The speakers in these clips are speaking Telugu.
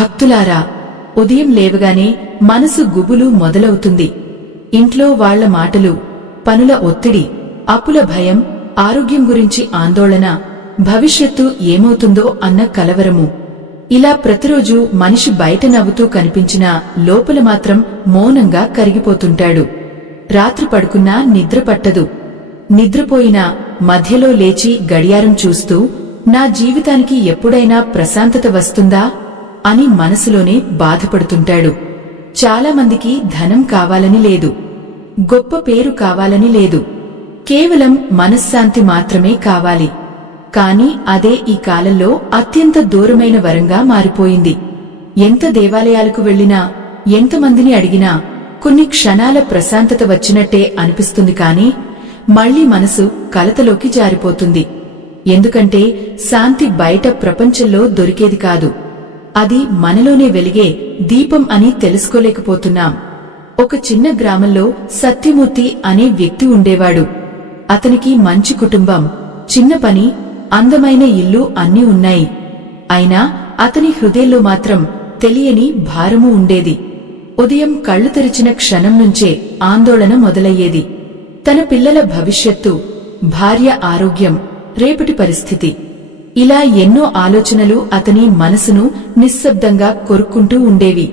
భక్తులారా, ఉదయం లేవగానే మనసు గుబులు మొదలవుతుంది. ఇంట్లో వాళ్ల మాటలు, పనుల ఒత్తిడి, అప్పుల భయం, ఆరోగ్యం గురించి ఆందోళన, భవిష్యత్తు ఏమవుతుందో అన్న కలవరము. ఇలా ప్రతిరోజు మనిషి బయట నవ్వుతూ కనిపించినా లోపల మాత్రం మౌనంగా కరిగిపోతుంటాడు. రాత్రి పడుకున్నా నిద్ర పట్టదు. నిద్రపోయినా మధ్యలో లేచి గడియారం చూస్తూ నా జీవితానికి ఎప్పుడైనా ప్రశాంతత వస్తుందా అని మనసులోనే బాధపడుతుంటాడు. చాలామందికి ధనం కావాలని లేదు, గొప్ప పేరు కావాలని లేదు, కేవలం మనశ్శాంతి మాత్రమే కావాలి. కాని అదే ఈ కాలంలో అత్యంత దూరమైన వరంగా మారిపోయింది. ఎంత దేవాలయాలకు వెళ్లినా, ఎంతమందిని అడిగినా కొన్ని క్షణాల ప్రశాంతత వచ్చినట్టే అనిపిస్తుంది. కాని మళ్లీ మనసు కలతలోకి జారిపోతుంది. ఎందుకంటే శాంతి బయట ప్రపంచంలో దొరికేది కాదు, అది మనలోనే వెలిగే దీపం అని తెలుసుకోలేకపోతున్నాం. ఒక చిన్న గ్రామంలో సత్యమూర్తి అనే వ్యక్తి ఉండేవాడు. అతనికి మంచి కుటుంబం, చిన్న పని, అందమైన ఇల్లు అన్నీ ఉన్నాయి. అయినా అతని హృదయంలో మాత్రం తెలియని భారము ఉండేది. ఉదయం కళ్లు తెరిచిన క్షణం నుంచే ఆందోళన మొదలయ్యేది. తన పిల్లల భవిష్యత్తు, భార్య ఆరోగ్యం, రేపటి పరిస్థితి, ఇలా ఎన్నో ఆలోచనలు అతని మనసును నిశ్శబ్దంగా కొరుక్కుంటూ ఉండేవి.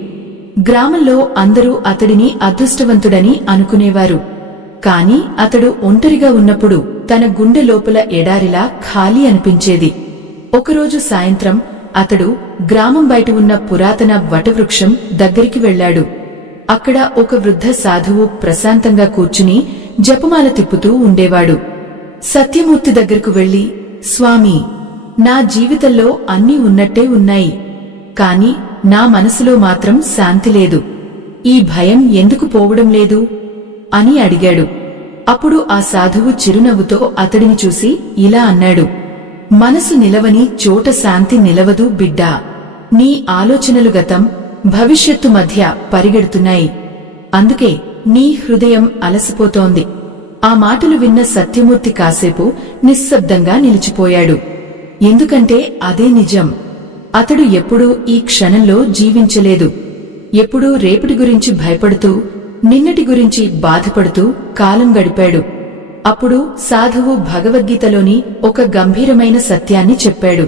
గ్రామంలో అందరూ అతడిని అదృష్టవంతుడని అనుకునేవారు. కాని అతడు ఒంటరిగా ఉన్నప్పుడు తన గుండె లోపల ఎడారిలా ఖాళీ అనిపించేది. ఒకరోజు సాయంత్రం అతడు గ్రామం బయట ఉన్న పురాతన వటవృక్షం దగ్గరికి వెళ్లాడు. అక్కడ ఒక వృద్ధ సాధువు ప్రశాంతంగా కూర్చుని జపమాల తిప్పుతూ ఉండేవాడు. సత్యమూర్తి దగ్గరకు వెళ్లి, స్వామీ, నా జీవితంలో అన్నీ ఉన్నట్టే ఉన్నాయి, కాని నా మనసులో మాత్రం శాంతి లేదు. ఈ భయం ఎందుకు పోవడం లేదు అని అడిగాడు. అప్పుడు ఆ సాధువు చిరునవ్వుతో అతడిని చూసి ఇలా అన్నాడు, మనసు నిలవని చోట శాంతి నిలవదు బిడ్డా. నీ ఆలోచనలు గతం, భవిష్యత్తు మధ్య పరిగెడుతున్నాయి. అందుకే నీ హృదయం అలసిపోతోంది. ఆ మాటలు విన్న సత్యమూర్తి కాసేపు నిశ్శబ్దంగా నిలిచిపోయాడు. ఎందుకంటే అదే నిజం. అతడు ఎప్పుడూ ఈ క్షణంలో జీవించలేదు. ఎప్పుడూ రేపటి గురించి భయపడుతూ, నిన్నటి గురించి బాధపడుతూ కాలం గడిపాడు. అప్పుడు సాధువు భగవద్గీతలోని ఒక గంభీరమైన సత్యాన్ని చెప్పాడు.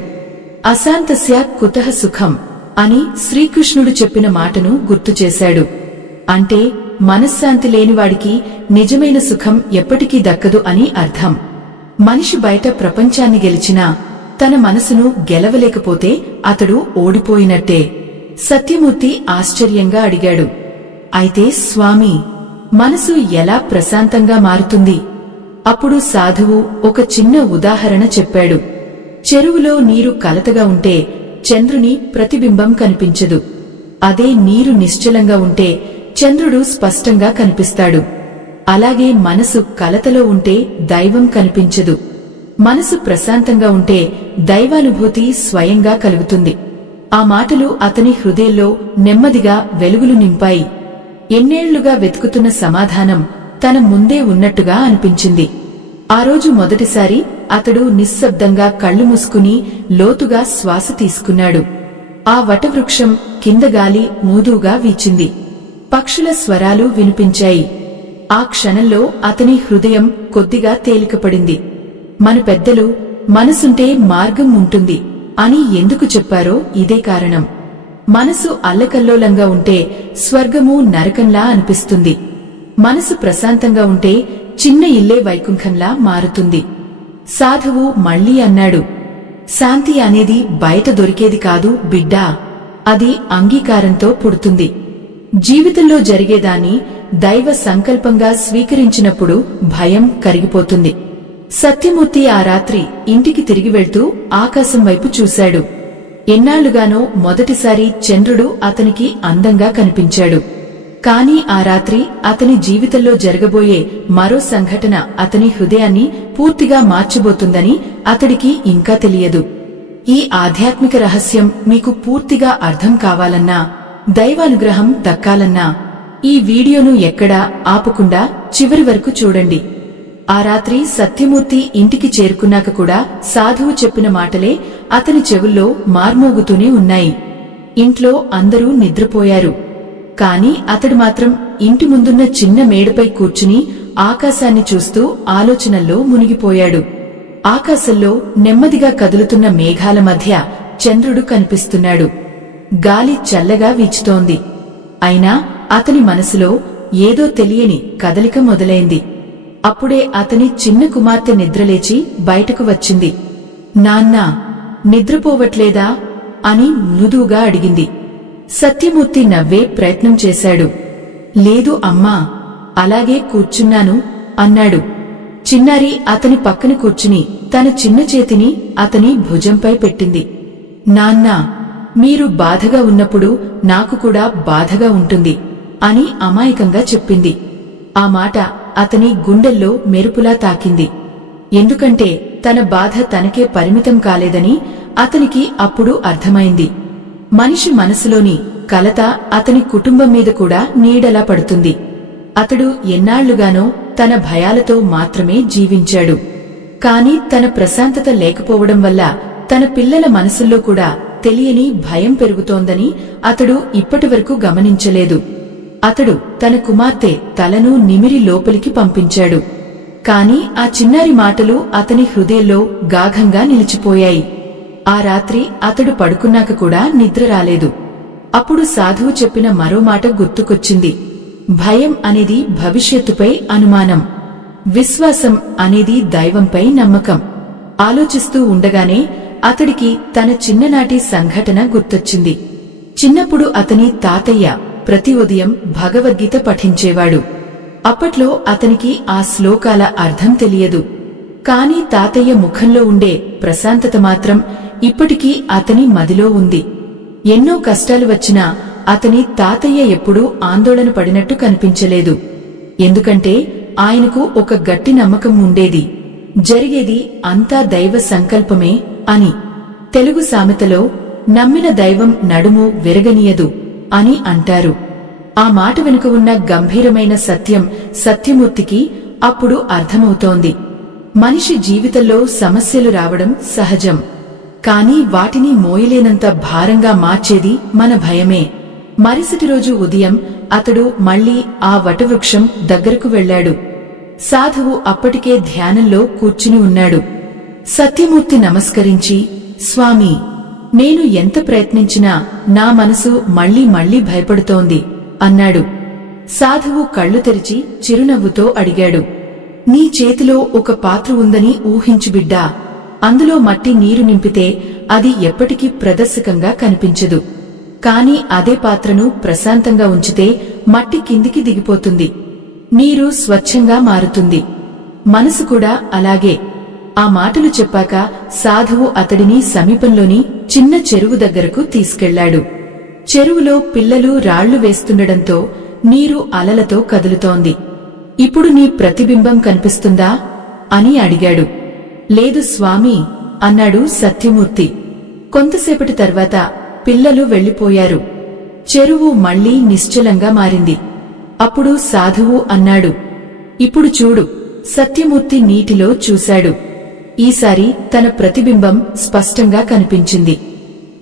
అశాంతస్య కుతః సుఖం అని శ్రీకృష్ణుడు చెప్పిన మాటను గుర్తుచేశాడు. అంటే మనశ్శాంతి లేనివాడికి నిజమైన సుఖం ఎప్పటికీ దక్కదు అని అర్థం. మనిషి బయట ప్రపంచాన్ని గెలిచినా తన మనసును గెలవలేకపోతే అతడు ఓడిపోయినట్టే. సత్యమూర్తి ఆశ్చర్యంగా అడిగాడు, అయితే స్వామీ, మనసు ఎలా ప్రశాంతంగా మారుతుంది? అప్పుడు సాధువు ఒక చిన్న ఉదాహరణ చెప్పాడు. చెరువులో నీరు కలతగా ఉంటే చంద్రుని ప్రతిబింబం కనిపించదు. అదే నీరు నిశ్చలంగా ఉంటే చంద్రుడు స్పష్టంగా కనిపిస్తాడు. అలాగే మనసు కలతలో ఉంటే దైవం కనిపించదు. మనసు ప్రశాంతంగా ఉంటే దైవానుభూతి స్వయంగా కలుగుతుంది. ఆ మాటలు అతని హృదయంలో నెమ్మదిగా వెలుగులు నింపాయి. ఎన్నేళ్లుగా వెతుకుతున్న సమాధానం తన ముందే ఉన్నట్టుగా అనిపించింది. ఆ రోజు మొదటిసారి అతడు నిశ్శబ్దంగా కళ్లు మూసుకుని లోతుగా శ్వాస తీసుకున్నాడు. ఆ వటవృక్షం కింద గాలి మృదువుగా వీచింది. పక్షుల స్వరాలు వినిపించాయి. ఆ క్షణంలో అతని హృదయం కొద్దిగా తేలికపడింది. మన పెద్దలు మనసుంటే మార్గం ఉంటుంది అని ఎందుకు చెప్పారో ఇదే కారణం. మనసు అల్లకల్లోలంగా ఉంటే స్వర్గము నరకంలా అనిపిస్తుంది. మనసు ప్రశాంతంగా ఉంటే చిన్న ఇల్లే వైకుంఠంలా మారుతుంది. సాధువు మళ్లీ అన్నాడు, శాంతి అనేది బయట దొరికేది కాదు బిడ్డా, అది అంగీకారంతో పుడుతుంది. జీవితంలో జరిగేదాన్ని దైవ సంకల్పంగా స్వీకరించినప్పుడు భయం కరిగిపోతుంది. సత్యమూర్తి ఆ రాత్రి ఇంటికి తిరిగి వెళ్తూ ఆకాశం వైపు చూశాడు. ఎన్నాళ్లుగానో మొదటిసారి చంద్రుడు అతనికి అందంగా కనిపించాడు. కాని ఆ రాత్రి అతని జీవితంలో జరగబోయే మరో సంఘటన అతని హృదయాన్ని పూర్తిగా మార్చబోతుందని అతడికి ఇంకా తెలియదు. ఈ ఆధ్యాత్మిక రహస్యం మీకు పూర్తిగా అర్థం కావాలన్నా, దైవానుగ్రహం దక్కాలన్నా ఈ వీడియోను ఎక్కడా ఆపకుండా చివరి వరకు చూడండి. ఆ రాత్రి సత్యమూర్తి ఇంటికి చేరుకున్నాక కూడా సాధువు చెప్పిన మాటలే అతని చెవుల్లో మార్మోగుతూనే ఉన్నాయి. ఇంట్లో అందరూ నిద్రపోయారు. కాని అతడు మాత్రం ఇంటి ముందున్న చిన్న మేడపై కూర్చుని ఆకాశాన్ని చూస్తూ ఆలోచనల్లో మునిగిపోయాడు. ఆకాశంలో నెమ్మదిగా కదులుతున్న మేఘాల మధ్య చంద్రుడు కనిపిస్తున్నాడు. గాలి చల్లగా వీచుతోంది. అయినా అతని మనసులో ఏదో తెలియని కదలిక మొదలైంది. అప్పుడే అతని చిన్న కుమార్తె నిద్రలేచి బయటకు వచ్చింది. నాన్నా, నిద్రపోవట్లేదా అని మృదువుగా అడిగింది. సత్యమూర్తి నవ్వే ప్రయత్నం చేశాడు. లేదు అమ్మా, అలాగే కూర్చున్నాను అన్నాడు. చిన్నారి అతని పక్కన కూర్చుని తన చిన్న చేతిని అతని భుజంపై పెట్టింది. నాన్నా, మీరు బాధగా ఉన్నప్పుడు నాకు కూడా బాధగా ఉంటుంది అని అమాయకంగా చెప్పింది. ఆ మాట అతని గుండెల్లో మెరుపులా తాకింది. ఎందుకంటే తన బాధ తనకే పరిమితం కాలేదని అతనికి అప్పుడు అర్థమైంది. మనిషి మనసులోని కలత అతని కుటుంబం మీద కూడా నీడలా పడుతుంది. అతడు ఎన్నాళ్లుగానో తన భయాలతో మాత్రమే జీవించాడు. కాని తన ప్రశాంతత లేకపోవడం వల్ల తన పిల్లల మనసుల్లో కూడా తెలియని భయం పెరుగుతోందని అతడు ఇప్పటివరకు గమనించలేదు. అతడు తన కుమార్తె తలను నిమిరి లోపలికి పంపించాడు. కాని ఆ చిన్నారి మాటలు అతని హృదయంలో గాఢంగా నిలిచిపోయాయి. ఆ రాత్రి అతడు పడుకున్నాక కూడా నిద్ర రాలేదు. అప్పుడు సాధువు చెప్పిన మరో మాట గుర్తుకొచ్చింది. భయం అనేది భవిష్యత్తుపై అనుమానం, విశ్వాసం అనేది దైవంపై నమ్మకం. ఆలోచిస్తూ ఉండగానే అతడికి తన చిన్ననాటి సంఘటన గుర్తొచ్చింది. చిన్నప్పుడు అతని తాతయ్య ప్రతి ఉదయం భగవద్గీత పఠించేవాడు. అప్పట్లో అతనికి ఆ శ్లోకాల అర్థం తెలియదు. కాని తాతయ్య ముఖంలో ఉండే ప్రశాంతత మాత్రం ఇప్పటికీ అతని మదిలో ఉంది. ఎన్నో కష్టాలు వచ్చినా అతని తాతయ్య ఎప్పుడూ ఆందోళన పడినట్టు కనిపించలేదు. ఎందుకంటే ఆయనకు ఒక గట్టి నమ్మకం ఉండేది, జరిగేది అంతా దైవ సంకల్పమే అని. తెలుగు సామెతలో నమ్మిన దైవం నడుము విరగనీయదు అని అంటారు. ఆ మాట వెనుక ఉన్న గంభీరమైన సత్యం సత్యమూర్తికి అప్పుడు అర్థమవుతోంది. మనిషి జీవితంలో సమస్యలు రావడం సహజం. కాని వాటిని మోయలేనంత భారంగా మార్చేది మన భయమే. మరుసటి రోజు ఉదయం అతడు మళ్లీ ఆ వటవృక్షం దగ్గరకు వెళ్లాడు. సాధువు అప్పటికే ధ్యానంలో కూర్చుని ఉన్నాడు. సత్యమూర్తి నమస్కరించి, స్వామీ, నేను ఎంత ప్రయత్నించినా నా మనసు మళ్లీ మళ్లీ భయపడుతోంది అన్నాడు. సాధువు కళ్ళు తెరిచి చిరునవ్వుతో అడిగాడు. నీ చేతిలో ఒక పాత్ర ఉందని ఊహించు బిడ్డా. అందులో మట్టి నీరు నింపితే అది ఎప్పటికీ ప్రదర్శకంగా కనిపించదు. కాని అదే పాత్రను ప్రశాంతంగా ఉంచితే మట్టి కిందికి దిగిపోతుంది, నీరు స్వచ్ఛంగా మారుతుంది. మనసు కూడా అలాగే. ఆ మాటలు చెప్పాక సాధువు అతడిని సమీపంలోని చిన్న చెరువు దగ్గరకు తీసుకెళ్లాడు. చెరువులో పిల్లలు రాళ్లు వేస్తుండడంతో నీరు అలలతో కదులుతోంది. ఇప్పుడు నీ ప్రతిబింబం కనిపిస్తుందా అని అడిగాడు. లేదు స్వామీ అన్నాడు సత్యమూర్తి. కొంతసేపటి తర్వాత పిల్లలు వెళ్లిపోయారు. చెరువు మళ్లీ నిశ్చలంగా మారింది. అప్పుడు సాధువు అన్నాడు, ఇప్పుడు చూడు. సత్యమూర్తి నీటిలో చూశాడు. ఈసారి తన ప్రతిబింబం స్పష్టంగా కనిపించింది.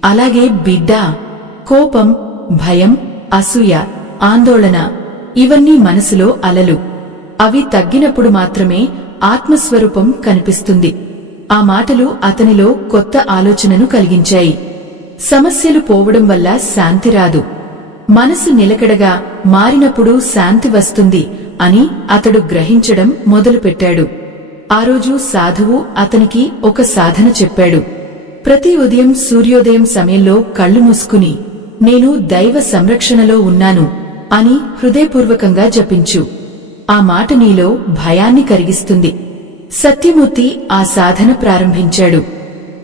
అలాగే బిడ్డా, కోపం, భయం, అసూయ, ఆందోళన ఇవన్నీ మనసులో అలలు. అవి తగ్గినప్పుడు మాత్రమే ఆత్మస్వరూపం కనిపిస్తుంది. ఆ మాటలు అతనిలో కొత్త ఆలోచనను కలిగించాయి. సమస్యలు పోవడం వల్ల శాంతి రాదు, మనసు నిలకడగా మారినప్పుడు శాంతి వస్తుంది అని అతడు గ్రహించడం మొదలుపెట్టాడు. ఆ రోజు సాధువు అతనికి ఒక సాధన చెప్పాడు. ప్రతి ఉదయం సూర్యోదయం సమయంలో కళ్ళు మూసుకుని నేను దైవ సంరక్షణలో ఉన్నాను అని హృదయపూర్వకంగా జపించు. ఆ మాట నీలో భయాన్ని కరిగిస్తుంది. సత్యమూర్తి ఆ సాధన ప్రారంభించాడు.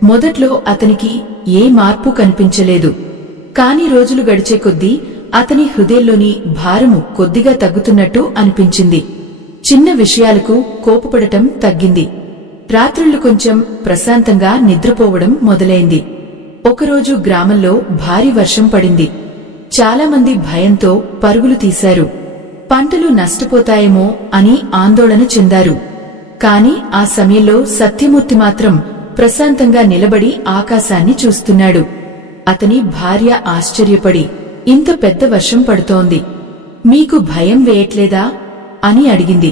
మొదట్లో అతనికి ఏ మార్పు కనిపించలేదు. కాని రోజులు గడిచే కొద్దీ అతని హృదయంలోని భారము కొద్దిగా తగ్గుతున్నట్టు అనిపించింది. చిన్న విషయాలకు కోపపడటం తగ్గింది. రాత్రుళ్లు కొంచెం ప్రశాంతంగా నిద్రపోవడం మొదలైంది. ఒకరోజు గ్రామంలో భారీ వర్షం పడింది. చాలామంది భయంతో పరుగులు తీశారు. పంటలు నష్టపోతాయేమో అని ఆందోళన చెందారు. కాని ఆ సమయంలో సత్యమూర్తి మాత్రం ప్రశాంతంగా నిలబడి ఆకాశాన్ని చూస్తున్నాడు. అతని భార్య ఆశ్చర్యపడి, ఇంత పెద్ద వర్షం పడుతోంది, మీకు భయం వేయట్లేదా అని అడిగింది.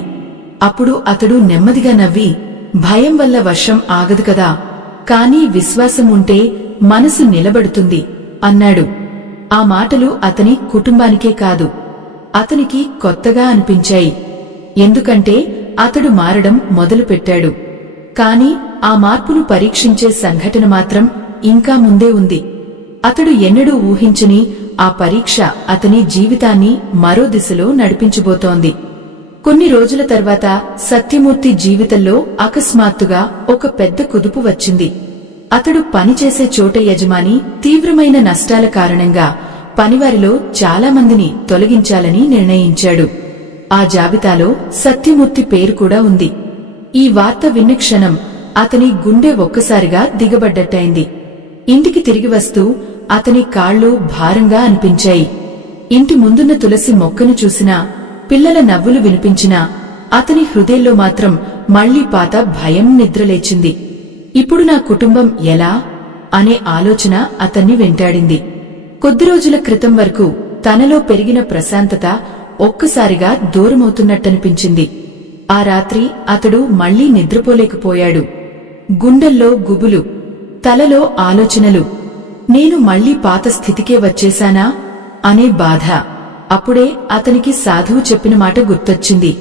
అప్పుడు అతడు నెమ్మదిగా నవ్వి, భయం వల్ల వర్షం ఆగదు కదా, కానీ విశ్వాసం ఉంటే మనసు నిలబడుతుంది అన్నాడు. ఆ మాటలు అతని కుటుంబానికే కాదు, అతనికి కొత్తగా అనిపించాయి. ఎందుకంటే అతడు మారడం మొదలుపెట్టాడు. కాని ఆ మార్పును పరీక్షించే సంఘటన మాత్రం ఇంకా ముందే ఉంది. అతడు ఎన్నడూ ఊహించని ఆ పరీక్ష అతని జీవితాన్ని మరో దిశలో నడిపించబోతోంది. కొన్ని రోజుల తర్వాత సత్యమూర్తి జీవితంలో అకస్మాత్తుగా ఒక పెద్ద కుదుపు వచ్చింది. అతడు పనిచేసే చోట యజమాని తీవ్రమైన నష్టాల కారణంగా పనివారిలో చాలామందిని తొలగించాలని నిర్ణయించాడు. ఆ జాబితాలో సత్యమూర్తి పేరు కూడా ఉంది. ఈ వార్త విన్న క్షణం అతని గుండె ఒక్కసారిగా దిగబడ్డట్టయింది. ఇంటికి తిరిగి వస్తూ అతని కాళ్ళు భారంగా అనిపించాయి. ఇంటి ముందున్న తులసి మొక్కను చూసినా, పిల్లల నవ్వులు వినిపించినా అతని హృదయంలో మాత్రం మళ్లీ పాత భయం నిద్రలేచింది. ఇప్పుడు నా కుటుంబం ఎలా అనే ఆలోచన అతన్ని వెంటాడింది. కొద్ది రోజుల క్రితం వరకు తనలో పెరిగిన ప్రశాంతత ఒక్కసారిగా దూరమవుతున్నట్టనిపించింది. ఆ రాత్రి అతడు మళ్లీ నిద్రపోలేకపోయాడు. గుండెల్లో గుబులు, తలలో ఆలోచనలు. నేను మళ్లీ పాత స్థితికే వచ్చేశానా అనే బాధ. అప్పుడే అతనికి సాధువు చెప్పిన మాట గుర్తొచ్చింది.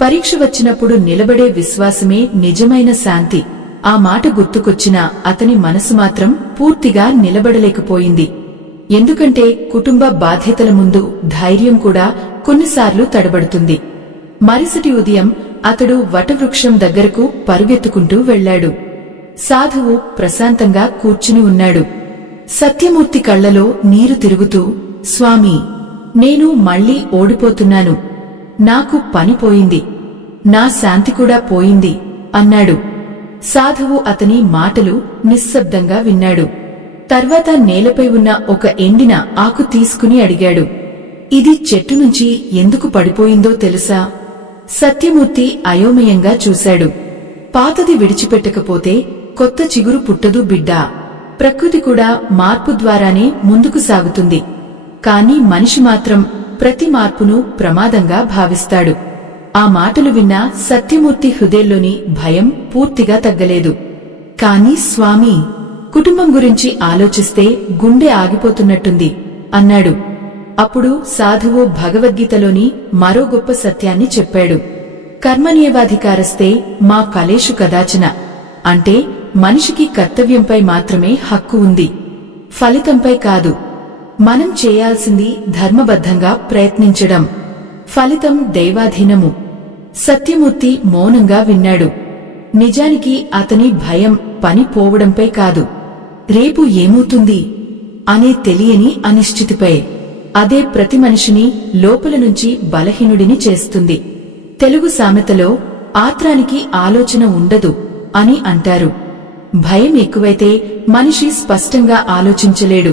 పరీక్ష వచ్చినప్పుడు నిలబడే విశ్వాసమే నిజమైన శాంతి. ఆ మాట గుర్తుకొచ్చినా అతని మనసు మాత్రం పూర్తిగా నిలబడలేకపోయింది. ఎందుకంటే కుటుంబ బాధ్యతల ముందు ధైర్యం కూడా కొన్నిసార్లు తడబడుతుంది. మరుసటి ఉదయం అతడు వటవృక్షం దగ్గరకు పరుగెత్తుకుంటూ వెళ్లాడు. సాధువు ప్రశాంతంగా కూర్చుని ఉన్నాడు. సత్యమూర్తి కళ్లలో నీరు తిరుగుతూ, స్వామీ, నేను మళ్లీ ఓడిపోతున్నాను. నాకు పని పోయింది, నా శాంతి కూడా పోయింది అన్నాడు. సాధువు అతని మాటలు నిశ్శబ్దంగా విన్నాడు. తర్వాత నేలపై ఉన్న ఒక ఎండిన ఆకు తీసుకుని అడిగాడు, ఇది చెట్టు నుంచి ఎందుకు పడిపోయిందో తెలుసా? సత్యమూర్తి అయోమయంగా చూశాడు. పాతది విడిచిపెట్టకపోతే కొత్త చిగురు పుట్టదు బిడ్డా. ప్రకృతి కూడా మార్పు ద్వారానే ముందుకు సాగుతుంది. కాని మనిషి మాత్రం ప్రతి మార్పును ప్రమాదంగా భావిస్తాడు. ఆ మాటలు విన్న సత్యమూర్తి హృదయంలోని భయం పూర్తిగా తగ్గలేదు. కాని స్వామీ, కుటుంబం గురించి ఆలోచిస్తే గుండె ఆగిపోతున్నట్టుంది అన్నాడు. అప్పుడు సాధువు భగవద్గీతలోని మరో గొప్ప సత్యాన్ని చెప్పాడు. కర్మనియవాధికారస్తే మా కలేషు కదాచన. అంటే మనిషికి కర్తవ్యంపై మాత్రమే హక్కు ఉంది, ఫలితంపై కాదు. మనం చేయాల్సింది ధర్మబద్ధంగా ప్రయత్నించడం, ఫలితం దైవాధీనము. సత్యమూర్తి మౌనంగా విన్నాడు. నిజానికి అతని భయం పని పోవడంపై కాదు, రేపు ఏమవుతుంది అనే తెలియని అనిశ్చితిపై. అదే ప్రతి మనిషిని లోపల నుంచి బలహీనుడిని చేస్తుంది. తెలుగు సామెతలో ఆత్రానికి ఆలోచన ఉండదు అని అంటారు. భయం ఎక్కువైతే మనిషి స్పష్టంగా ఆలోచించలేడు.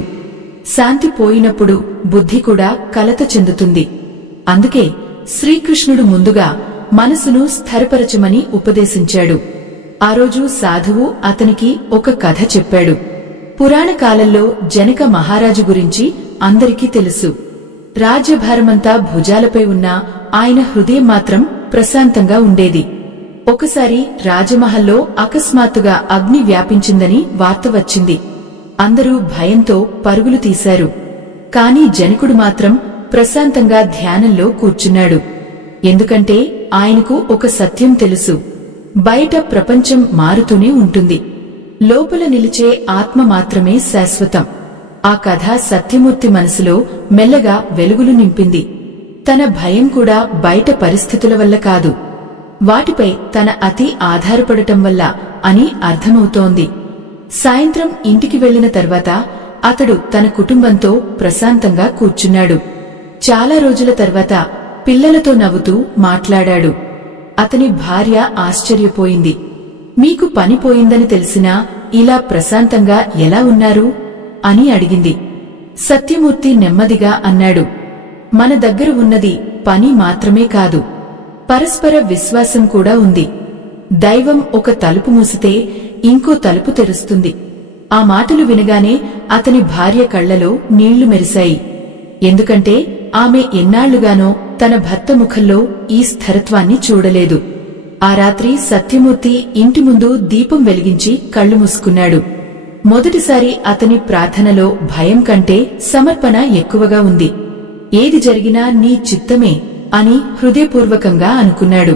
శాంతి పోయినప్పుడు బుద్ధి కూడా కలత చెందుతుంది. అందుకే శ్రీకృష్ణుడు ముందుగా మనసును స్థిరపరచమని ఉపదేశించాడు. ఆ రోజు సాధువు అతనికి ఒక కథ చెప్పాడు. పురాణ కాలంలో జనక మహారాజు గురించి అందరికీ తెలుసు. రాజ్యభారమంతా భుజాలపై ఉన్న ఆయన హృదయం మాత్రం ప్రశాంతంగా ఉండేది. ఒకసారి రాజమహల్లో అకస్మాత్తుగా అగ్ని వ్యాపించిందని వార్త వచ్చింది. అందరూ భయంతో పరుగులు తీశారు. కాని జనకుడు మాత్రం ప్రశాంతంగా ధ్యానంలో కూర్చున్నాడు. ఎందుకంటే ఆయనకు ఒక సత్యం తెలుసు, బయట ప్రపంచం మారుతూనే ఉంటుంది, లోపల నిలిచే ఆత్మ మాత్రమే శాశ్వతం. ఆ కథ సత్యమూర్తి మనసులో మెల్లగా వెలుగులు నింపింది. తన భయం కూడా బయట పరిస్థితుల వల్ల కాదు, వాటిపై తన అతి ఆధారపడటం వల్ల అని అర్థమవుతోంది. సాయంత్రం ఇంటికి వెళ్లిన తర్వాత అతడు తన కుటుంబంతో ప్రశాంతంగా కూర్చున్నాడు. చాలా రోజుల తర్వాత పిల్లలతో నవ్వుతూ మాట్లాడాడు. అతని భార్య ఆశ్చర్యపోయింది. మీకు పని పోయిందని తెలిసినా ఇలా ప్రశాంతంగా ఎలా ఉన్నారు అని అడిగింది. సత్యమూర్తి నెమ్మదిగా అన్నాడు, మన దగ్గర ఉన్నది పని మాత్రమే కాదు, పరస్పర విశ్వాసం కూడా ఉంది. దైవం ఒక తలుపు మూసితే ఇంకో తలుపు తెరుస్తుంది. ఆ మాటలు వినగానే అతని భార్య కళ్లలో నీళ్లు మెరిశాయి. ఎందుకంటే ఆమె ఎన్నాళ్లుగానో తన భర్త ముఖంలో ఈ స్థిరత్వాన్ని చూడలేదు. ఆ రాత్రి సత్యమూర్తి ఇంటి ముందు దీపం వెలిగించి కళ్లు మూసుకున్నాడు. మొదటిసారి అతని ప్రార్థనలో భయం కంటే సమర్పణ ఎక్కువగా ఉంది. ఏది జరిగినా నీ చిత్తమే అని హృదయపూర్వకంగా అనుకున్నాడు.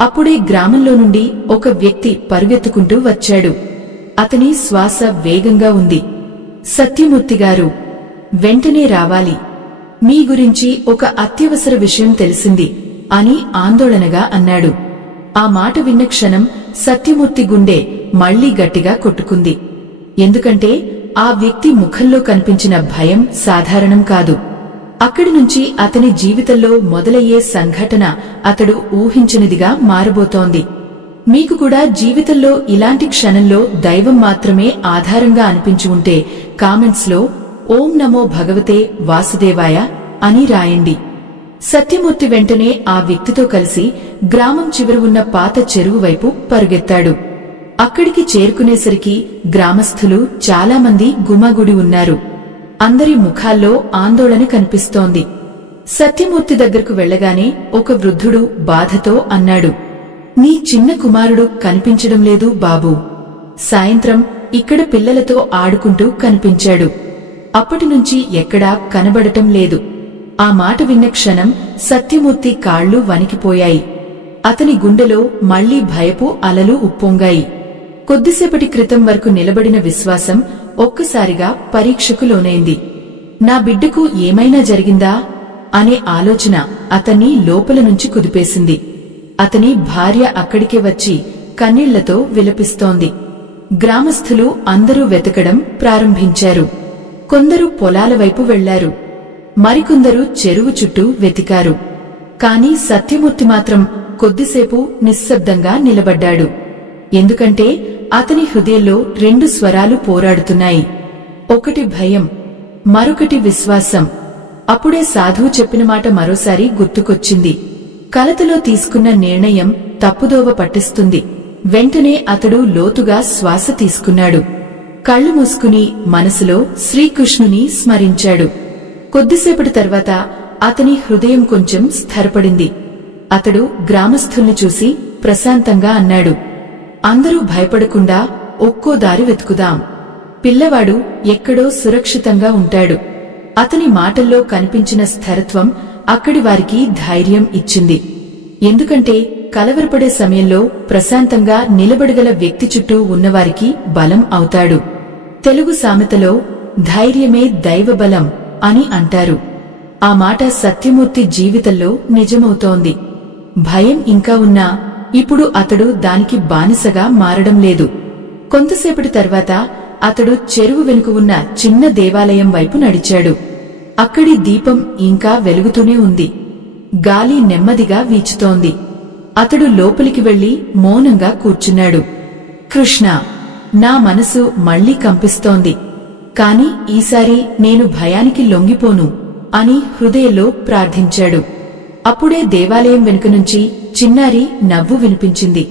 అప్పుడే గ్రామంలో నుండి ఒక వ్యక్తి పరుగెత్తుకుంటూ వచ్చాడు. అతని శ్వాస వేగంగా ఉంది. సత్యమూర్తిగారు, వెంటనే రావాలి. మీ గురించి ఒక అత్యవసర విషయం తెలిసింది అని ఆందోళనగా అన్నాడు. ఆ మాట విన్న క్షణం సత్యమూర్తి గుండె మళ్లీ గట్టిగా కొట్టుకుంది. ఎందుకంటే ఆ వ్యక్తి ముఖంలో కనిపించిన భయం సాధారణం కాదు. అక్కడి నుంచి అతని జీవితంలో మొదలయ్యే సంఘటన అతడు ఊహించనిదిగా మారబోతోంది. మీకు కూడా జీవితంలో ఇలాంటి క్షణంలో దైవం మాత్రమే ఆధారంగా అనిపించి ఉంటే కామెంట్స్లో ఓం నమో భగవతే వాసుదేవాయ అని రాయండి. సత్యమూర్తి వెంటనే ఆ వ్యక్తితో కలిసి గ్రామం చివర ఉన్న పాత చెరువు వైపు పరుగెత్తాడు. అక్కడికి చేరుకునేసరికి గ్రామస్థులు చాలామంది గుమిగూడి ఉన్నారు. అందరి ముఖాల్లో ఆందోళన కనిపిస్తోంది. సత్యమూర్తి దగ్గరకు వెళ్లగానే ఒక వృద్ధుడు బాధతో అన్నాడు, నీ చిన్న కుమారుడు కనిపించడం లేదు బాబూ. సాయంత్రం ఇక్కడ పిల్లలతో ఆడుకుంటూ కనిపించాడు. అప్పటినుంచి ఎక్కడా కనబడటం లేదు. ఆ మాట విన్న క్షణం సత్యమూర్తి కాళ్లు వణికిపోయాయి. అతని గుండెలో మళ్లీ భయపు అలలు ఉప్పొంగాయి. కొద్దిసేపటి క్రితం వరకు నిలబడిన విశ్వాసం ఒక్కసారిగా పరీక్షకు లోనైంది. నా బిడ్డకు ఏమైనా జరిగిందా అనే ఆలోచన అతన్ని లోపల నుంచి కుదిపేసింది. అతని భార్య అక్కడికే వచ్చి కన్నీళ్లతో విలపిస్తోంది. గ్రామస్థులు అందరూ వెతకడం ప్రారంభించారు. కొందరు పొలాల వైపు వెళ్లారు. మరికొందరు చెరువు చుట్టూ వెతికారు. కాని సత్యమూర్తి మాత్రం కొద్దిసేపు నిశ్శబ్దంగా నిలబడ్డాడు. ఎందుకంటే అతని హృదయంలో రెండు స్వరాలు పోరాడుతున్నాయి. ఒకటి భయం, మరొకటి విశ్వాసం. అప్పుడే సాధువు చెప్పిన మాట మరోసారి గుర్తుకొచ్చింది. కలతలో తీసుకున్న నిర్ణయం తప్పుదోవ పట్టిస్తుంది. వెంటనే అతడు లోతుగా శ్వాస తీసుకున్నాడు. కళ్లు మూసుకుని మనసులో శ్రీకృష్ణుని స్మరించాడు. కొద్దిసేపటి తర్వాత అతని హృదయం కొంచెం స్థిరపడింది. అతడు గ్రామస్థుల్ని చూసి ప్రశాంతంగా అన్నాడు, అందరూ భయపడకుండా ఒక్కో దారి వెతుకుదాం. పిల్లవాడు ఎక్కడో సురక్షితంగా ఉంటాడు. అతని మాటల్లో కనిపించిన స్థిరత్వం అక్కడి వారికి ధైర్యం ఇచ్చింది. ఎందుకంటే కలవరపడే సమయంలో ప్రశాంతంగా నిలబడగల వ్యక్తి చుట్టూ ఉన్నవారికి బలం అవుతాడు. తెలుగు సామెతలో ధైర్యమే దైవబలం అని అంటారు. ఆ మాట సత్యమూర్తి జీవితంలో నిజమవుతోంది. భయం ఇంకా ఉన్నా ఇప్పుడు అతడు దానికి బానిసగా మారడం లేదు. కొంతసేపటి తర్వాత అతడు చెరువు వెనుక ఉన్న చిన్న దేవాలయం వైపు నడిచాడు. అక్కడి దీపం ఇంకా వెలుగుతూనే ఉంది. గాలి నెమ్మదిగా వీచుతోంది. అతడు లోపలికి వెళ్లి మౌనంగా కూర్చున్నాడు. కృష్ణ, నా మనసు మళ్లీ కంపిస్తోంది. కాని ఈసారి నేను భయానికి లొంగిపోను అని హృదయంలో ప్రార్థించాడు. అప్పుడే దేవాలయం వెనుక నుంచి చిన్నారి నవ్వు వినిపించింది.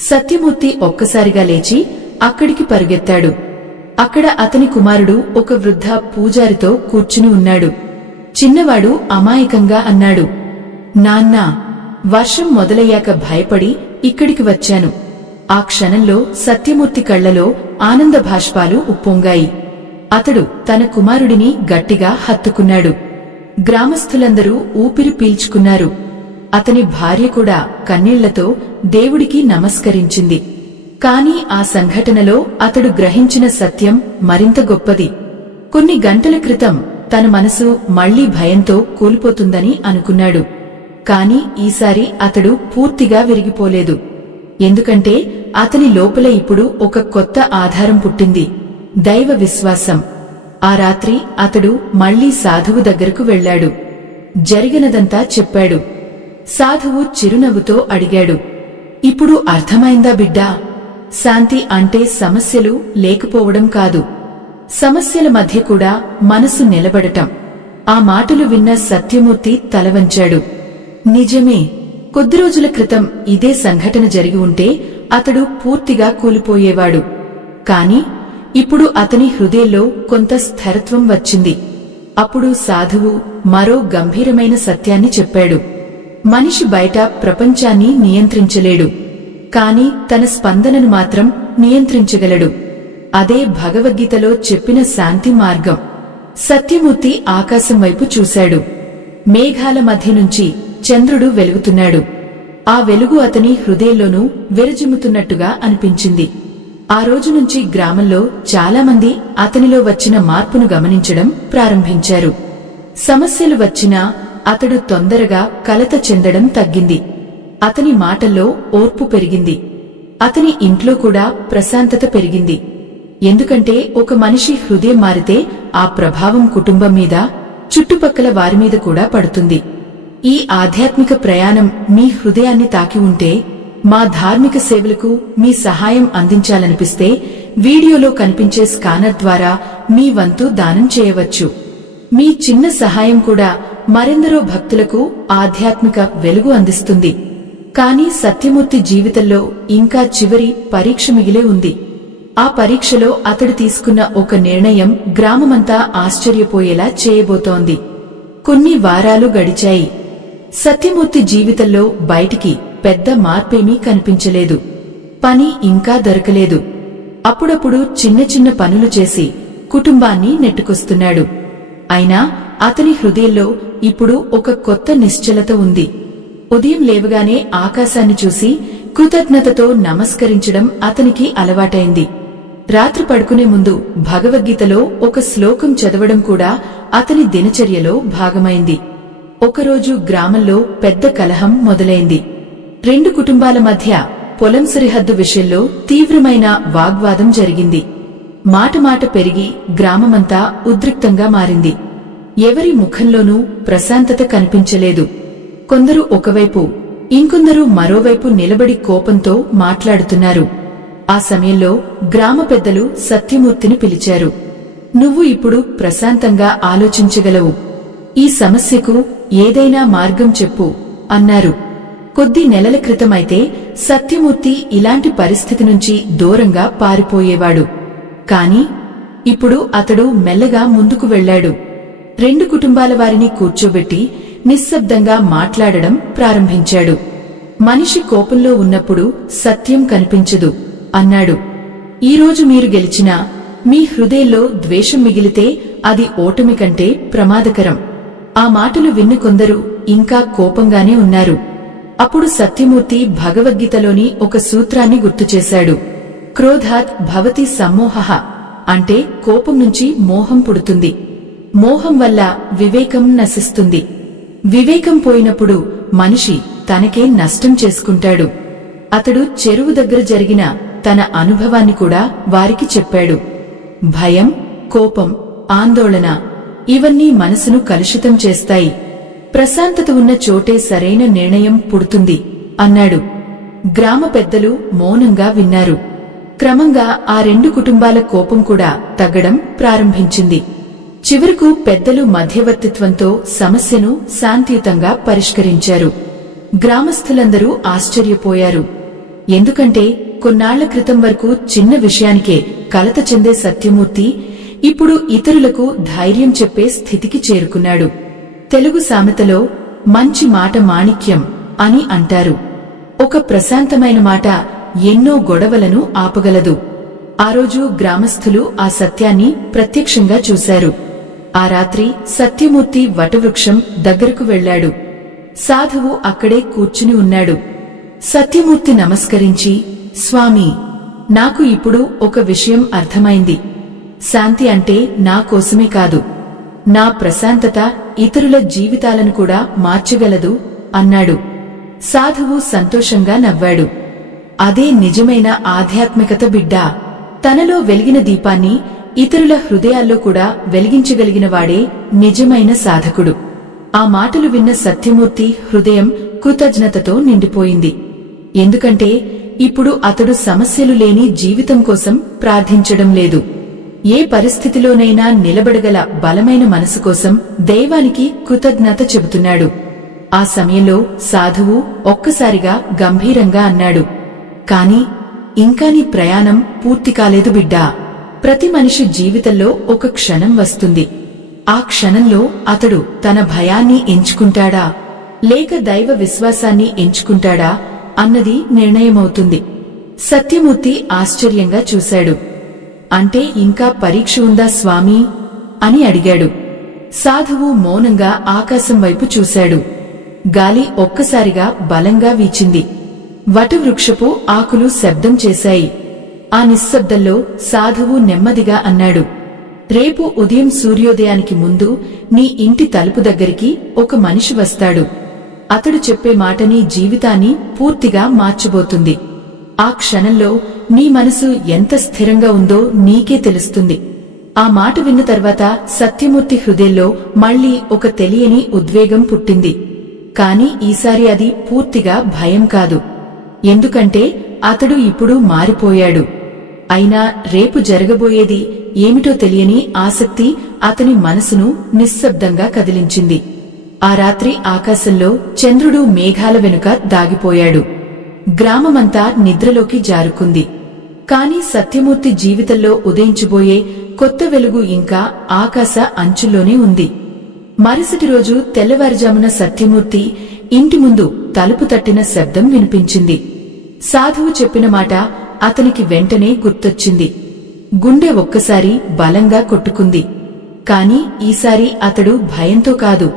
సత్యమూర్తి ఒక్కసారిగా లేచి అక్కడికి పరుగెత్తాడు. అక్కడ అతని కుమారుడు ఒక వృద్ధ పూజారితో కూర్చుని ఉన్నాడు. చిన్నవాడు అమాయకంగా అన్నాడు, నాన్నా, వర్షం మొదలయ్యాక భయపడి ఇక్కడికి వచ్చాను. ఆ క్షణంలో సత్యమూర్తి కళ్లలో ఆనంద భాష్పాలు ఉప్పొంగాయి. అతడు తన కుమారుడిని గట్టిగా హత్తుకున్నాడు. గ్రామస్థులందరూ ఊపిరి పీల్చుకున్నారు. అతని భార్య కూడా కన్నీళ్లతో దేవుడికి నమస్కరించింది. కాని ఆ సంఘటనలో అతడు గ్రహించిన సత్యం మరింత గొప్పది. కొన్ని గంటల క్రితం తన మనసు మళ్లీ భయంతో కూలిపోతుందని అనుకున్నాడు. కాని ఈసారి అతడు పూర్తిగా విరిగిపోలేదు. ఎందుకంటే అతని లోపల ఇప్పుడు ఒక కొత్త ఆధారం పుట్టింది, దైవ విశ్వాసం. ఆ రాత్రి అతడు మళ్లీ సాధువు దగ్గరకు వెళ్లాడు. జరిగినదంతా చెప్పాడు. సాధువు చిరునవ్వుతో అడిగాడు, ఇప్పుడు అర్థమైందా బిడ్డా? శాంతి అంటే సమస్యలు లేకపోవడం కాదు, సమస్యల మధ్య కూడా మనసు నిలబడటం. ఆ మాటలు విన్న సత్యమూర్తి తలవంచాడు. నిజమే, కొద్ది రోజుల క్రితం ఇదే సంఘటన జరిగి ఉంటే అతడు పూర్తిగా కూలిపోయేవాడు. కాని ఇప్పుడు అతని హృదయంలో కొంత స్థిరత్వం వచ్చింది. అప్పుడు సాధువు మరో గంభీరమైన సత్యాన్ని చెప్పాడు. మనిషి బయట ప్రపంచాన్ని నియంత్రించలేడు, కాని తన స్పందనను మాత్రం నియంత్రించగలడు. అదే భగవద్గీతలో చెప్పిన శాంతి మార్గం. సత్యమూర్తి ఆకాశం వైపు చూశాడు. మేఘాల మధ్య నుంచి చంద్రుడు వెలుగుతున్నాడు. ఆ వెలుగు అతని హృదయంలోనూ విరజిమ్ముతున్నట్టుగా అనిపించింది. ఆ రోజు నుంచి గ్రామంలో చాలామంది అతనిలో వచ్చిన మార్పును గమనించడం ప్రారంభించారు. సమస్యలు వచ్చినా అతడు తొందరగా కలత చెందడం తగ్గింది. అతని మాటల్లో ఓర్పు పెరిగింది. అతని ఇంట్లో కూడా ప్రశాంతత పెరిగింది. ఎందుకంటే ఒక మనిషి హృదయం మారితే ఆ ప్రభావం కుటుంబం మీద, చుట్టుపక్కల వారిమీద కూడా పడుతుంది. ఈ ఆధ్యాత్మిక ప్రయాణం మీ హృదయాన్ని తాకి ఉంటే, మా ధార్మిక సేవలకు మీ సహాయం అందించాలనిపిస్తే వీడియోలో కనిపించే స్కానర్ ద్వారా మీ వంతు దానం చేయవచ్చు. మీ చిన్న సహాయం కూడా మరెందరో భక్తులకు ఆధ్యాత్మిక వెలుగు అందిస్తుంది. కాని సత్యమూర్తి జీవితంలో ఇంకా చివరి పరీక్ష మిగిలే ఉంది. ఆ పరీక్షలో అతడు తీసుకున్న ఒక నిర్ణయం గ్రామమంతా ఆశ్చర్యపోయేలా చేయబోతోంది. కొన్ని వారాలు గడిచాయి. సత్యమూర్తి జీవితంలో బయటికి పెద్ద మార్పేమీ కనిపించలేదు. పని ఇంకా దొరకలేదు. అప్పుడప్పుడు చిన్న చిన్న పనులు చేసి కుటుంబాన్ని నెట్టుకొస్తున్నాడు. అయినా అతని హృదయంలో ఇప్పుడు ఒక కొత్త నిశ్చలత ఉంది. ఉదయం లేవగానే ఆకాశాన్ని చూసి కృతజ్ఞతతో నమస్కరించడం అతనికి అలవాటైంది. రాత్రి పడుకునే ముందు భగవద్గీతలో ఒక శ్లోకం చదవడం కూడా అతని దినచర్యలో భాగమైంది. ఒకరోజు గ్రామంలో పెద్ద కలహం మొదలైంది. రెండు కుటుంబాల మధ్య పొలం సరిహద్దు విషయంలో తీవ్రమైన వాగ్వాదం జరిగింది. మాట పెరిగి గ్రామమంతా ఉద్రిక్తంగా మారింది. ఎవరి ముఖంలోనూ ప్రశాంతత కనిపించలేదు. కొందరు ఒకవైపు, ఇంకొందరు మరోవైపు నిలబడి కోపంతో మాట్లాడుతున్నారు. ఆ సమయంలో గ్రామ పెద్దలు సత్యమూర్తిని పిలిచారు. నువ్వు ఇప్పుడు ప్రశాంతంగా ఆలోచించగలవు. ఈ సమస్యకు ఏదైనా మార్గం చెప్పు అన్నారు. కొద్ది నెలల క్రితమైతే సత్యమూర్తి ఇలాంటి పరిస్థితి నుంచి దూరంగా పారిపోయేవాడు. కాని ఇప్పుడు అతడు మెల్లగా ముందుకు వెళ్లాడు. రెండు కుటుంబాల వారిని కూర్చోబెట్టి నిశ్శబ్దంగా మాట్లాడడం ప్రారంభించాడు. మనిషి కోపంలో ఉన్నప్పుడు సత్యం కనిపించదు అన్నాడు. ఈరోజు మీరు గెలిచినా మీ హృదయంలో ద్వేషం మిగిలితే అది ఓటమి కంటే ప్రమాదకరం. ఆ మాటలు విన్న కొందరు ఇంకా కోపంగానే ఉన్నారు. అప్పుడు సత్యమూర్తి భగవద్గీతలోని ఒక సూత్రాన్ని గుర్తుచేశాడు. క్రోధాత్ భవతి సమ్మోహః, అంటే కోపం నుంచి మోహం పుడుతుంది. మోహం వల్ల వివేకం నశిస్తుంది. వివేకం పోయినప్పుడు మనిషి తనకే నష్టం చేసుకుంటాడు. అతడు చెరువు దగ్గర జరిగిన తన అనుభవాన్ని కూడా వారికి చెప్పాడు. భయం, కోపం, ఆందోళన ఇవన్నీ మనసును కలుషితం చేస్తాయి. ప్రశాంతత ఉన్న చోటే సరైన నిర్ణయం పుడుతుంది అన్నాడు. గ్రామ పెద్దలు మౌనంగా విన్నారు. క్రమంగా ఆ రెండు కుటుంబాల కోపం కూడా తగ్గడం ప్రారంభించింది. చివరకు పెద్దలు మధ్యవర్తిత్వంతో సమస్యను శాంతియుతంగా పరిష్కరించారు. గ్రామస్థులందరూ ఆశ్చర్యపోయారు. ఎందుకంటే కొన్నాళ్ల క్రితం వరకు చిన్న విషయానికే కలత చెందే సత్యమూర్తి ఇప్పుడు ఇతరులకు ధైర్యం చెప్పే స్థితికి చేరుకున్నాడు. తెలుగు సామెతలో మంచి మాట మాణిక్యం అని అంటారు. ఒక ప్రశాంతమైన మాట ఎన్నో గొడవలను ఆపగలదు. ఆ రోజు గ్రామస్థులు ఆ సత్యాన్ని ప్రత్యక్షంగా చూశారు. ఆ రాత్రి సత్యమూర్తి వటవృక్షం దగ్గరకు వెళ్లాడు. సాధువు అక్కడే కూర్చుని ఉన్నాడు. సత్యమూర్తి నమస్కరించి, స్వామీ, నాకు ఇప్పుడు ఒక విషయం అర్థమైంది. శాంతి అంటే నా కోసమే కాదు, నా ప్రశాంతత ఇతరుల జీవితాలను కూడా మార్చగలదు అన్నాడు. సాధువు సంతోషంగా నవ్వాడు. అదే నిజమైన ఆధ్యాత్మికత బిడ్డా. తనలో వెలిగిన దీపాన్ని ఇతరుల హృదయాల్లో కూడా వెలిగించగలిగిన వాడే నిజమైన సాధకుడు. ఆ మాటలు విన్న సత్యమూర్తి హృదయం కృతజ్ఞతతో నిండిపోయింది. ఎందుకంటే ఇప్పుడు అతడు సమస్యలు లేని జీవితం కోసం ప్రార్థించడం లేదు. ఏ పరిస్థితిలోనైనా నిలబడగల బలమైన మనసు కోసం దైవానికి కృతజ్ఞత చెబుతున్నాడు. ఆ సమయంలో సాధువు ఒక్కసారిగా గంభీరంగా అన్నాడు, కాని ఇంకా నీ ప్రయాణం పూర్తి కాలేదు బిడ్డా. ప్రతి మనిషి జీవితంలో ఒక క్షణం వస్తుంది. ఆ క్షణంలో అతడు తన భయాన్ని ఎంచుకుంటాడా లేక దైవ విశ్వాసాన్ని ఎంచుకుంటాడా అన్నది నిర్ణయమవుతుంది. సత్యమూర్తి ఆశ్చర్యంగా చూశాడు. అంటే ఇంకా పరీక్ష ఉందా స్వామీ అని అడిగాడు. సాధువు మౌనంగా ఆకాశం వైపు చూశాడు. గాలి ఒక్కసారిగా బలంగా వీచింది. వటవృక్షపు ఆకులు శబ్దం చేశాయి. ఆ నిశ్శబ్దంలో సాధువు నెమ్మదిగా అన్నాడు, రేపు ఉదయం సూర్యోదయానికి ముందు నీ ఇంటి తలుపు దగ్గరికి ఒక మనిషి వస్తాడు. అతడు చెప్పే మాట నీ జీవితాన్ని పూర్తిగా మార్చబోతుంది. ఆ క్షణంలో నీ మనసు ఎంత స్థిరంగా ఉందో నీకే తెలుస్తుంది. ఆ మాట విన్న తర్వాత సత్యమూర్తి హృదయంలో మళ్లీ ఒక తెలియని ఉద్వేగం పుట్టింది. కాని ఈసారి అది పూర్తిగా భయం కాదు. ఎందుకంటే అతడు ఇప్పుడు మారిపోయాడు. అయినా రేపు జరగబోయేది ఏమిటో తెలియని ఆసక్తి అతని మనసును నిశ్శబ్దంగా కదిలించింది. ఆ రాత్రి ఆకాశంలో చంద్రుడు మేఘాల వెనుక దాగిపోయాడు. గ్రామమంతా నిద్రలోకి జారుకుంది. కాని సత్యమూర్తి జీవితంలో ఉదయించబోయే కొత్త వెలుగు ఇంకా ఆకాశ అంచుల్లోనే ఉంది. మరుసటి రోజు తెల్లవారుజామున సత్యమూర్తి ఇంటి ముందు తలుపు తట్టిన శబ్దం వినిపించింది. సాధువు చెప్పిన మాట అతనికి వెంటనే గుర్తొచ్చింది. గుండె ఒక్కసారి బలంగా కొట్టుకుంది. కాని ఈసారి అతడు భయంతో కాదు,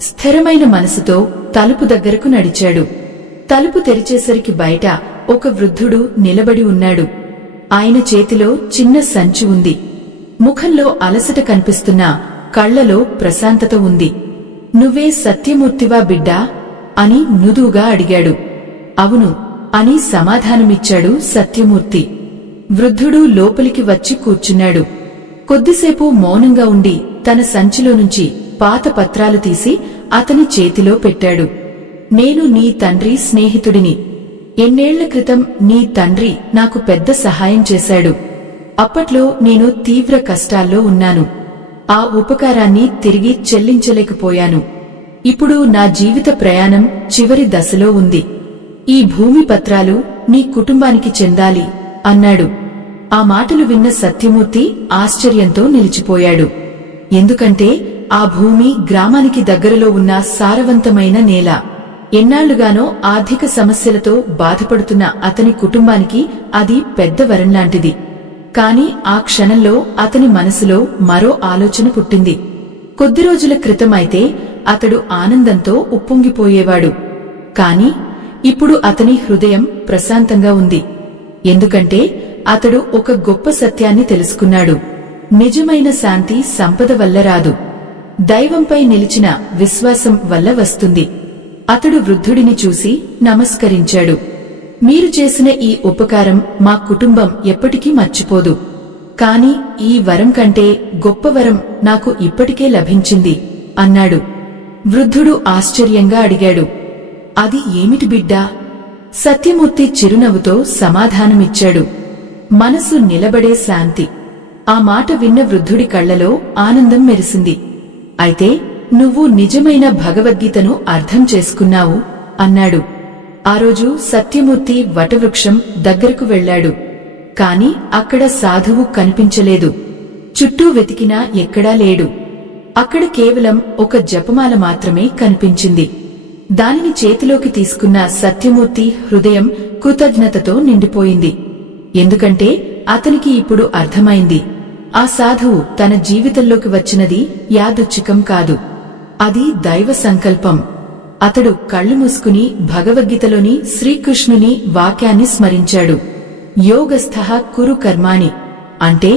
స్థిరమైన మనసుతో తలుపు దగ్గరకు నడిచాడు. తలుపు తెరిచేసరికి బయట ఒక వృద్ధుడు నిలబడి ఉన్నాడు. ఆయన చేతిలో చిన్న సంచి ఉంది. ముఖంలో అలసట కనిపిస్తున్నా కళ్లలో ప్రశాంతత ఉంది. నువ్వే సత్యమూర్తివా బిడ్డా అని మృదువుగా అడిగాడు. అవును అని సమాధానమిచ్చాడు సత్యమూర్తి. వృద్ధుడు లోపలికి వచ్చి కూర్చున్నాడు. కొద్దిసేపు మౌనంగా ఉండి తన సంచిలో నుంచి పాత పత్రాలు తీసి అతని చేతిలో పెట్టాడు. నేను నీ తండ్రి స్నేహితుడిని. ఎన్నేళ్ల క్రితం నీ తండ్రి నాకు పెద్ద సహాయం చేశాడు. అప్పట్లో నేను తీవ్ర కష్టాల్లో ఉన్నాను. ఆ ఉపకారాన్ని తిరిగి చెల్లించలేకపోయాను. ఇప్పుడు నా జీవిత ప్రయాణం చివరి దశలో ఉంది. ఈ భూమి పత్రాలు నీ కుటుంబానికి చెందాలి అన్నాడు. ఆ మాటలు విన్న సత్యమూర్తి ఆశ్చర్యంతో నిలిచిపోయాడు. ఎందుకంటే ఆ భూమి గ్రామానికి దగ్గరలో ఉన్న సారవంతమైన నేల. ఎన్నాళ్లుగానో ఆర్థిక సమస్యలతో బాధపడుతున్న అతని కుటుంబానికి అది పెద్ద వరంలాంటిది. కాని ఆ క్షణంలో అతని మనసులో మరో ఆలోచన పుట్టింది. కొద్ది రోజుల క్రితమైతే అతడు ఆనందంతో ఉప్పొంగిపోయేవాడు. కాని ఇప్పుడు అతని హృదయం ప్రశాంతంగా ఉంది. ఎందుకంటే అతడు ఒక గొప్ప సత్యాన్ని తెలుసుకున్నాడు. నిజమైన శాంతి సంపద వల్ల రాదు, దైవంపై నిలిచిన విశ్వాసం వల్ల వస్తుంది. అతడు వృద్ధుడిని చూసి నమస్కరించాడు. మీరు చేసిన ఈ ఉపకారం మా కుటుంబం ఎప్పటికీ మర్చిపోదు. కాని ఈ వరం కంటే గొప్ప వరం నాకు ఇప్పటికే లభించింది అన్నాడు. వృద్ధుడు ఆశ్చర్యంగా అడిగాడు, అది ఏమిటి బిడ్డా? సత్యమూర్తి చిరునవ్వుతో సమాధానమిచ్చాడు, మనసు నిలబడే శాంతి. ఆ మాట విన్న వృద్ధుడి కళ్లలో ఆనందం మెరిసింది. అయితే నువ్వు నిజమైన భగవద్గీతను అర్థం చేసుకున్నావు అన్నాడు. ఆ రోజు సత్యమూర్తి వటవృక్షం దగ్గరకు వెళ్లాడు. కాని అక్కడ సాధువు కనిపించలేదు. చుట్టూ వెతికినా ఎక్కడా లేడు. అక్కడ కేవలం ఒక జపమాల మాత్రమే కనిపించింది. దానిని చేతిలోకి తీసుకున్న సత్యమూర్తి హృదయం కృతజ్ఞతతో నిండిపోయింది. ఎందుకంటే అతనికి ఇప్పుడు అర్థమైంది, ఆ సాధువు తన జీవితంలోకి వచ్చినది యాదృచ్ఛికం కాదు, అది దైవ సంకల్పం. అతడు కళ్లు మూసుకుని భగవద్గీతలోని శ్రీకృష్ణుని వాక్యాన్ని స్మరించాడు. యోగస్థః కురు కర్మాణి అంటే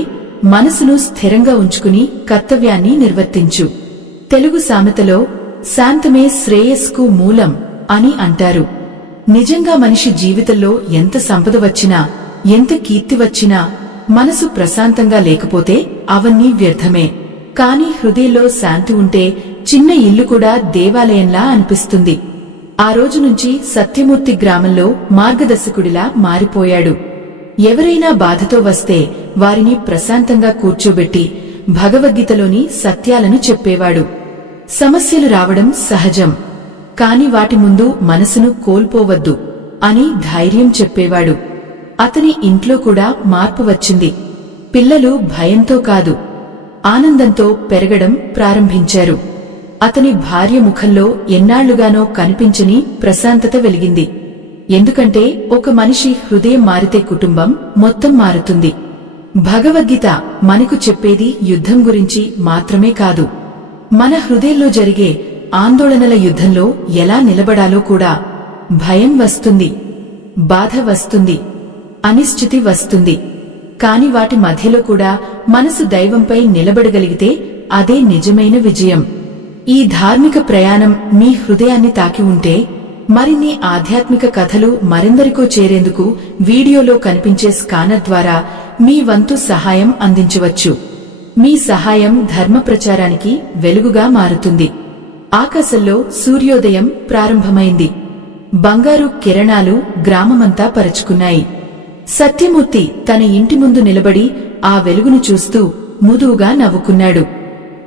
మనసును స్థిరంగా ఉంచుకుని కర్తవ్యాన్ని నిర్వర్తించు. తెలుగు సామెతలో శాంతమే శ్రేయస్కు మూలం అని అంటారు. నిజంగా మనిషి జీవితంలో ఎంత సంపద వచ్చినా, ఎంత కీర్తి వచ్చినా మనసు ప్రశాంతంగా లేకపోతే అవన్నీ వ్యర్థమే. కాని హృదయంలో శాంతి ఉంటే చిన్న ఇల్లు కూడా దేవాలయంలా అనిపిస్తుంది. ఆ రోజు నుంచి సత్యమూర్తి గ్రామంలో మార్గదర్శకుడిలా మారిపోయాడు. ఎవరైనా బాధతో వస్తే వారిని ప్రశాంతంగా కూర్చోబెట్టి భగవద్గీతలోని సత్యాలను చెప్పేవాడు. సమస్యలు రావడం సహజం, కాని వాటి ముందు మనసును కోల్పోవద్దు అని ధైర్యం చెప్పేవాడు. అతని ఇంట్లో కూడా మార్పు వచ్చింది. పిల్లలు భయంతో కాదు, ఆనందంతో పెరగడం ప్రారంభించారు. అతని భార్య ముఖంలో ఎన్నాళ్లుగానో కనిపించని ప్రశాంతత వెలిగింది. ఎందుకంటే ఒక మనిషి హృదయం మారితే కుటుంబం మొత్తం మారుతుంది. భగవద్గీత మనకు చెప్పేది యుద్ధం గురించి మాత్రమే కాదు, మన హృదయంలో జరిగే ఆందోళనల యుద్ధంలో ఎలా నిలబడాలో కూడా. భయం వస్తుంది, బాధ వస్తుంది, అనిశ్చితి వస్తుంది. కాని వాటి మధ్యలో కూడా మనసు దైవంపై నిలబడగలిగితే అదే నిజమైన విజయం. ఈ ధార్మిక ప్రయాణం మీ హృదయాన్ని తాకి ఉంటే మరిన్ని ఆధ్యాత్మిక కథలు మరెందరికో చేరేందుకు వీడియోలో కనిపించే స్కానర్ ద్వారా మీ వంతు సహాయం అందించవచ్చు. మీ సహాయం ధర్మ ప్రచారానికి వెలుగుగా మారుతుంది. ఆకాశంలో సూర్యోదయం ప్రారంభమైంది. బంగారు కిరణాలు గ్రామమంతా పరచుకున్నాయి. సత్యమూర్తి తన ఇంటి ముందు నిలబడి ఆ వెలుగును చూస్తూ ముదువుగా నవ్వుకున్నాడు.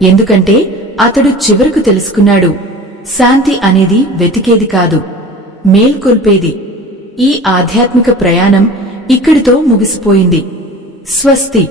ఎందుకంటే అతడు చివరకు తెలుసుకున్నాడు, శాంతి అనేది వెతికేది కాదు, మేల్కొల్పేది. ఈ ఆధ్యాత్మిక ప్రయాణం ఇక్కడితో ముగిసిపోయింది. స్వస్తి.